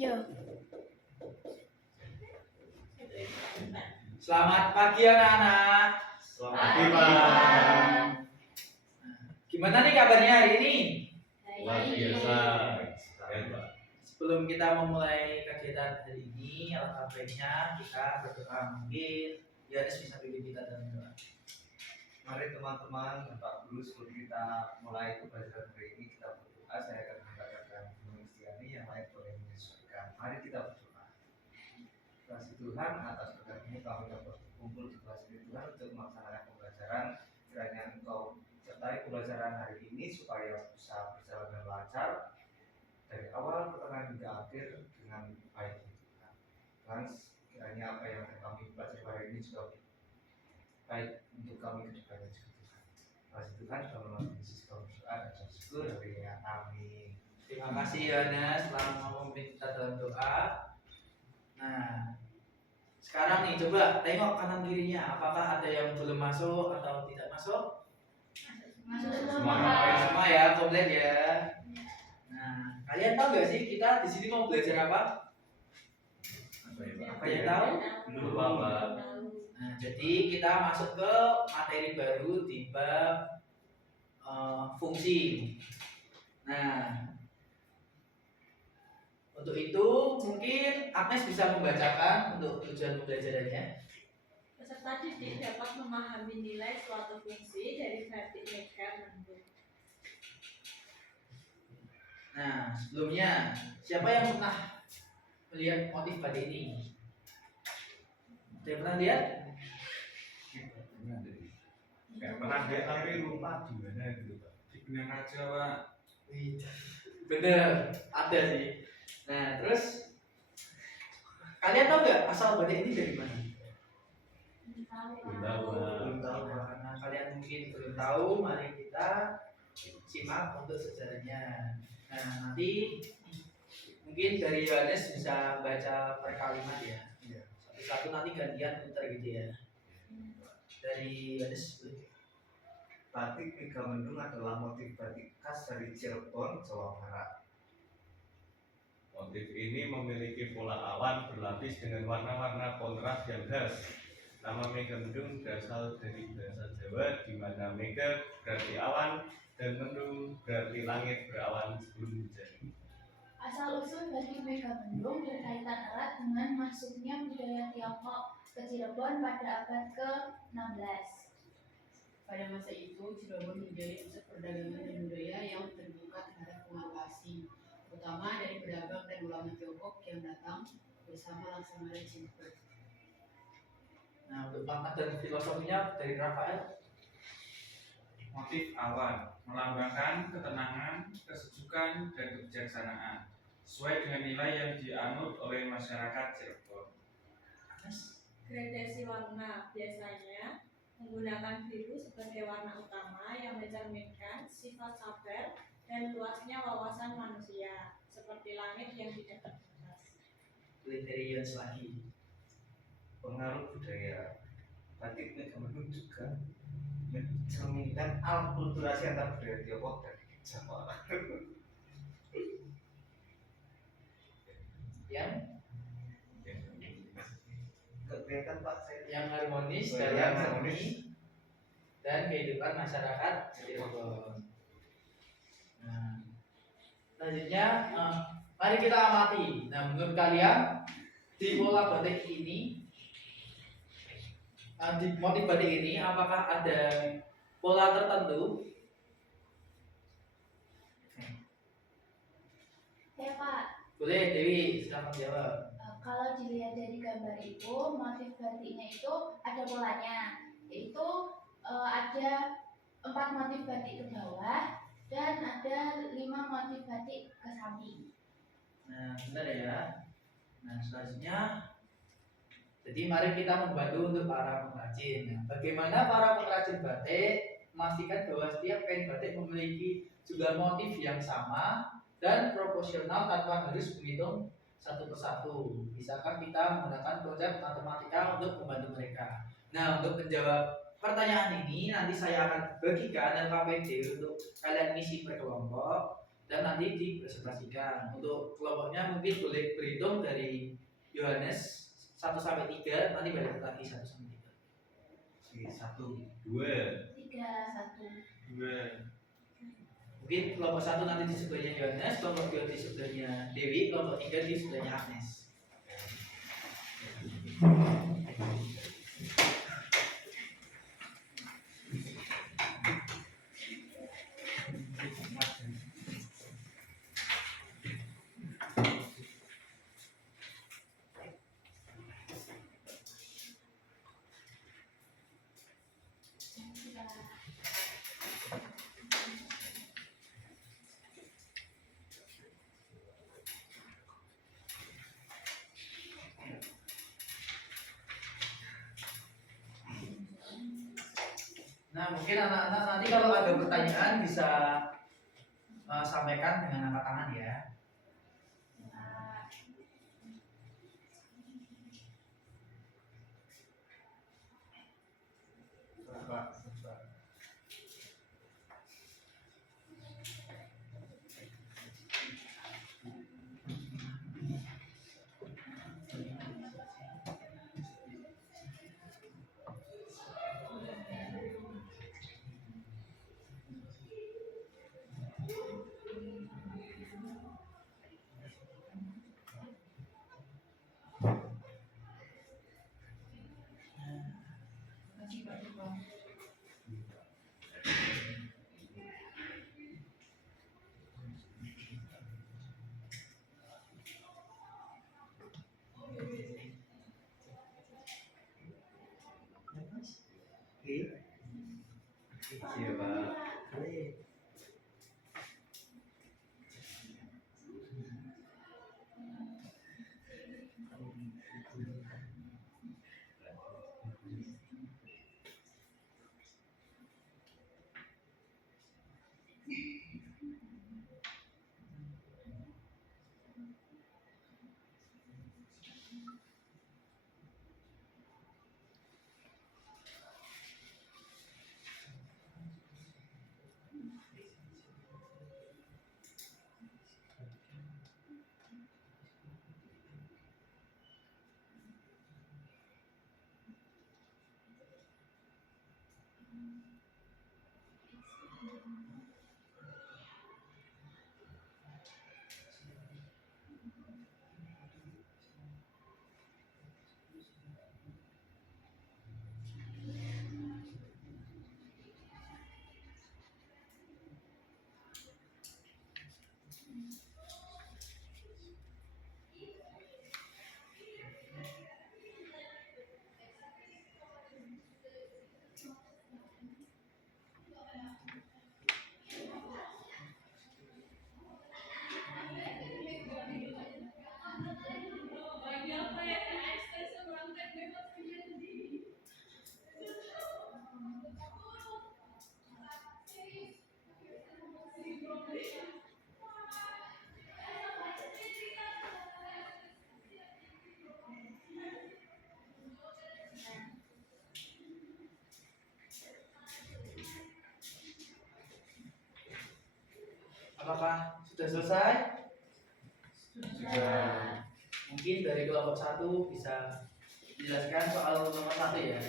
Ya. Selamat pagi anak-anak. Selamat pagi, Pak. Gimana nih kabarnya hari ini? Luar biasa. Keren, Pak. Sebelum kita memulai kegiatan hari ini, alangkah baiknya kita berdoa. Mungkin Yohanes bisa pimpin kita dalam doa. Mari teman-teman, Bapak Guru, sebelum kita mulai pembelajaran hari ini, kita berdoa. Saya akan mengatakan Kristiani, yang lain boleh menyesuaikan. Mari kita berdoa. Terima kasih Tuhan atas berkat ini kami dapat berkumpul di kelas ini Tuhan untuk melaksanakan pembelajaran. Kiranya Engkau sertai pembelajaran hari ini supaya bisa berjalan dengan lancar dari awal pertengahan hingga akhir dengan baik Tuhan. Tuhan, kiranya apa yang kami pelajari hari ini juga baik untuk kami ke depannya juga Tuhan. Terima kasih Tuhan sudah menolong Yesus kami berdoa dan syukur haleluya. Amin. Terima kasih Yohanes telah memimpin kita dalam doa. Nah, sekarang nih coba tengok kanan kirinya, apakah ada yang belum masuk atau tidak masuk? Masuk Semua ya, komplit ya. Nah, kalian tahu gak sih kita di sini mau belajar apa? Apa Kalian ya? tahu? Lupa, Pak. Nah, jadi kita masuk ke materi baru di bab fungsi. Nah, untuk itu mungkin Agnes bisa membacakan untuk tujuan pembelajarannya. Peserta didik dapat memahami nilai suatu fungsi dari vertik meter mendung. Nah, sebelumnya siapa yang pernah melihat motif pada ini? Ada yang pernah lihat? Gak pernah lihat tapi lupa di mana gitu Pak. Di benang aja, Pak. Bener, ada sih. Nah, terus kalian tahu nggak asal batik ini dari mana? Belum tahu, Pak. Belum tahu. Karena kalian mungkin belum tahu, mari kita simak untuk sejarahnya. Nah, nanti mungkin dari Yohanes bisa baca per kalimat ya. Satu-satu nanti gantian putar gitu ya. Dari Yohanes. Batik Megamendung adalah motif batik khas dari Cirebon, Jawa Barat. Motif ini memiliki pola awan berlapis dengan warna-warna kontras yang khas. Nama Megamendung berasal dari bahasa Jawa di mana mega berarti awan dan mendung berarti langit berawan sebelum hujan. Asal-usul batik Megamendung berkaitan erat dengan masuknya budaya Tiongkok ke Cirebon pada abad ke-16. Pada masa itu, Cirebon menjadi pusat perdagangan dan budaya yang terbuka terhadap pengaruh asing, terutama dari pedagang dan ulama Tiongkok yang datang bersama Laksamana Jingko. Nah, untuk makna dan filosofinya dari Rafael. Motif awan melambangkan ketenangan, kesejukan, dan kebijaksanaan sesuai dengan nilai yang dianut oleh masyarakat Cirebon. Gradasi warna biasanya menggunakan biru sebagai warna utama yang mencerminkan sifat sabar dan luasnya wawasan manusia, seperti langit yang tidak terbatas. Dari Yohanes lagi. Pengaruh budaya batik Megamendung juga mencerminkan alkulturasi antar budaya Tiongkok dan Jawa. Yang Kelihatan Pak saya. yang harmonis Oh, dalam yang seni harmonis. dan kehidupan masyarakat Cirebon. Nah, selanjutnya mari kita amati. Nah, menurut kalian di pola batik ini, di motif batik ini, apakah ada pola tertentu? Ya Pak, Boleh Dewi, silakan jawab. kalau dilihat dari gambar itu, motif batiknya itu ada polanya, yaitu ada 4 motif batik ke bawah dan ada 5 motif batik ke samping. Nah, benar ya. Nah, selanjutnya, jadi mari kita membantu untuk para pengrajin. Nah, bagaimana para pengrajin batik memastikan bahwa setiap kain batik memiliki jumlah motif yang sama dan proporsional tanpa harus menghitung satu persatu. Bisakah kita menggunakan konsep matematika untuk membantu mereka? Nah, untuk menjawab pertanyaan ini nanti saya akan bagikan dan KPD untuk kalian ngisi per kelompok. dan nanti dipresentasikan. Untuk kelompoknya mungkin boleh berhitung dari Yohanes 1 sampai 3, nanti balik lagi 1 sampai 3. Oke, 1. 2 3, 1. 2 Mungkin kelompok 1 nanti di sebelahnya Yohanes, kelompok 2 di sebelahnya Dewi, kelompok 3 di sebelahnya Agnes. Nah, mungkin anak-anak nanti kalau ada pertanyaan bisa sampaikan dengan angkat tangan ya. Kasih Pak Jepang. Iya, Pak. Apakah sudah selesai? Sudah. Mungkin dari kelompok 1 bisa dijelaskan soal nomor 1 ya.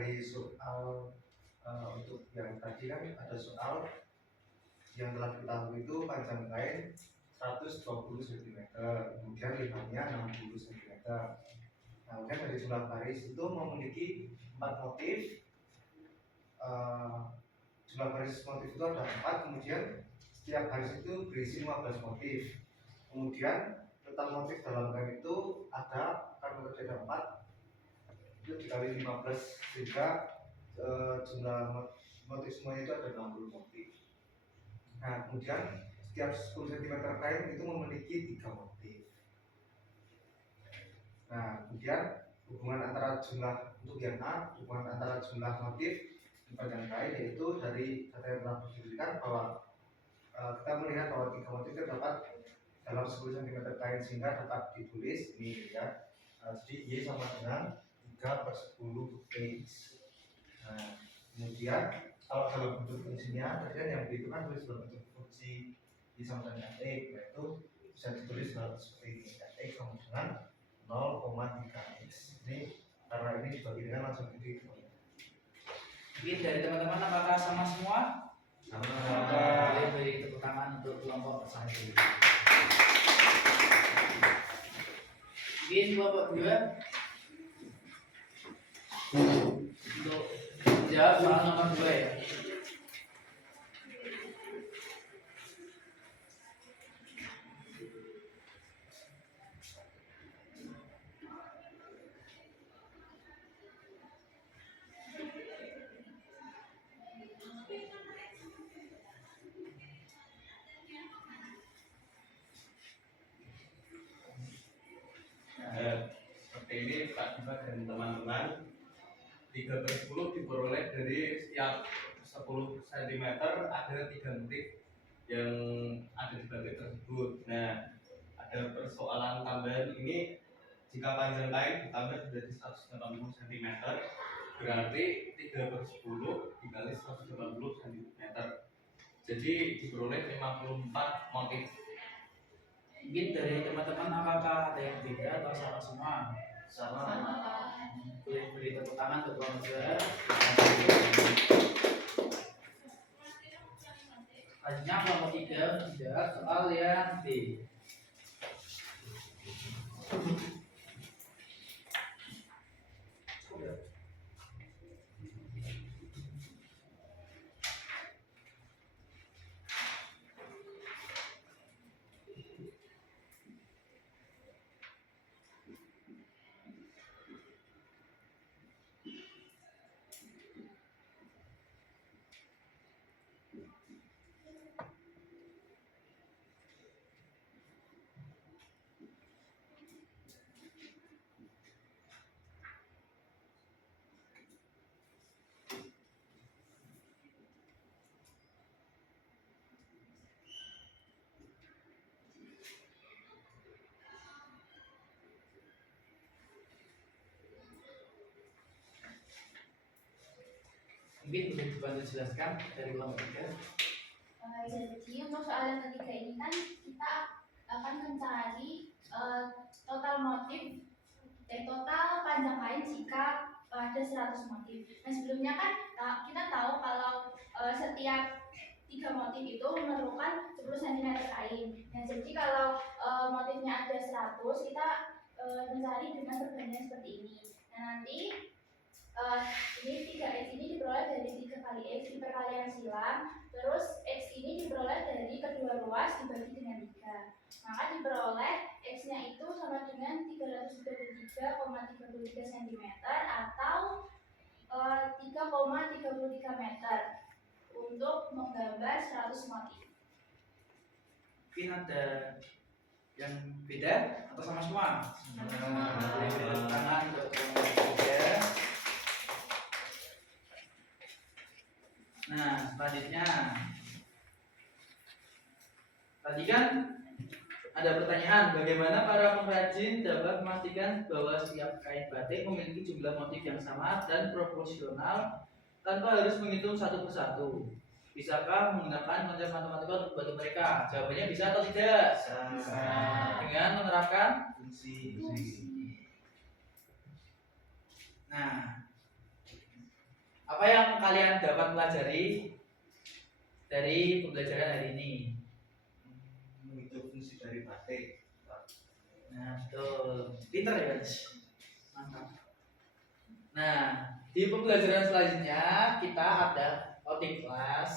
dari soal untuk yang tadi kan ada soal yang telah diketahui itu panjang kain 120 cm, kemudian lebarnya 60 cm. Nah, kemudian dari jumlah baris itu memiliki 4 motif. Jumlah baris motif itu ada 4, kemudian setiap baris itu berisi 15 motif. Kemudian total motif dalam kain itu ada, karena tadi ada 4 itu dikali 15, sehingga jumlah motif semuanya itu ada 60 motif. Nah, kemudian setiap 10 cm kain itu memiliki 3 motif. Nah, kemudian hubungan antara jumlah untuk yang A, hubungan antara jumlah motif di panjang kain yaitu dari data yang telah diberikan bahwa kita melihat bahwa 3 motif terdapat dalam 10 cm kain, sehingga dapat ditulis ini ya. Jadi Y sama dengan 3/10 X. Nah, kemudian kalau dalam bentuk fungsinya, kemudian yang B itu kan tulis dalam bentuk fungsi Y sama dengan X, yaitu bisa ditulis dalam seperti ini ya, X sama dengan 0,3x. Ini karena ini dibagi dengan langsung ini. Mungkin dari teman-teman apakah sama semua? Sama. Boleh beri tepuk tangan untuk kelompok satu. Mungkin kelompok 2 untuk jawab soal nomor 2 ya. Seperti ini Pak Diva dan teman-teman, 3/10 diperoleh dari setiap 10 cm ada 3 motif yang ada di bagian tersebut. Nah, ada persoalan tambahan ini, jika panjang kain ditambah menjadi 180 cm, berarti 3/10 dikali 180 cm, jadi diperoleh 54 motif. Mungkin dari teman-teman apakah ada yang beda atau sama semua? Sama. Boleh beri tepuk tangan untuk kelompok 2. Selanjutnya kelompok 3 menjawab soal yang B. Mungkin bisa dibantu jelaskan dari kelompok 3. Jadi untuk soal yang ketiga ini kan kita akan mencari total motif dan total panjang kain jika ada 100 motif. Nah, sebelumnya kan kita tahu kalau setiap 3 motif itu memerlukan 10 cm kain. Nah, jadi kalau motifnya ada 100, kita mencari dengan perbandingan seperti ini. Nah, nanti ini 3x ini diperoleh dari 3 kali x di perkalian silang, terus x ini diperoleh dari kedua ruas dibagi dengan 3, maka diperoleh x nya itu sama dengan 333,33 cm atau 3,33 meter untuk menggambar 100 motif. Mungkin ada yang beda atau sama semua? Boleh beri tepuk tangan untuk kelompok 3. Nah, selanjutnya tadi kan ada pertanyaan, bagaimana para pengrajin dapat memastikan bahwa setiap kain batik memiliki jumlah motif yang sama dan proporsional tanpa harus menghitung satu persatu. Bisakah menggunakan konsep matematika untuk membantu mereka? Jawabannya bisa atau tidak? Bisa. Dengan menerapkan Fungsi. Nah, Apa yang kalian dapat pelajari dari pembelajaran hari ini? Menghitung fungsi dari batik. Nah, betul. Pinter ya, guys. Mantap. Nah, di pembelajaran selanjutnya kita ada outing kelas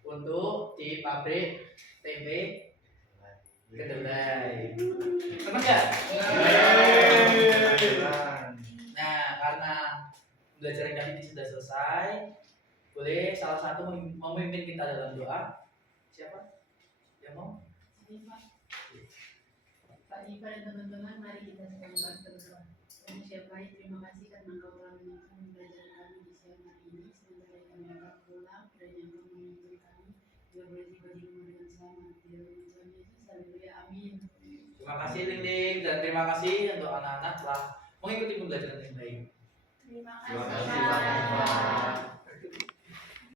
untuk di pabrik tempe kedelai. Senang nggak? Nah, karena pembelajaran kali ini sudah selesai, boleh salah satu memimpin kita dalam doa. Siapa? Yang mau? Pak Diva dan teman-teman, mari kita sama-sama berdoa. Tuhan Yesus baik, terima kasih karena Engkau telah menonton pembelajaran kami di siang hari ini. Sementara kami akan pulang, dan yang Engkau memimpin kami, juga boleh tiba di rumah dengan selamat. Di dalam nama Tuhan Yesus, haleluya, amin. Terima kasih Linding dan terima kasih untuk anak-anak telah mengikuti pembelajaran yang baik. Terima Terima kasih kasih, Pak. Pak.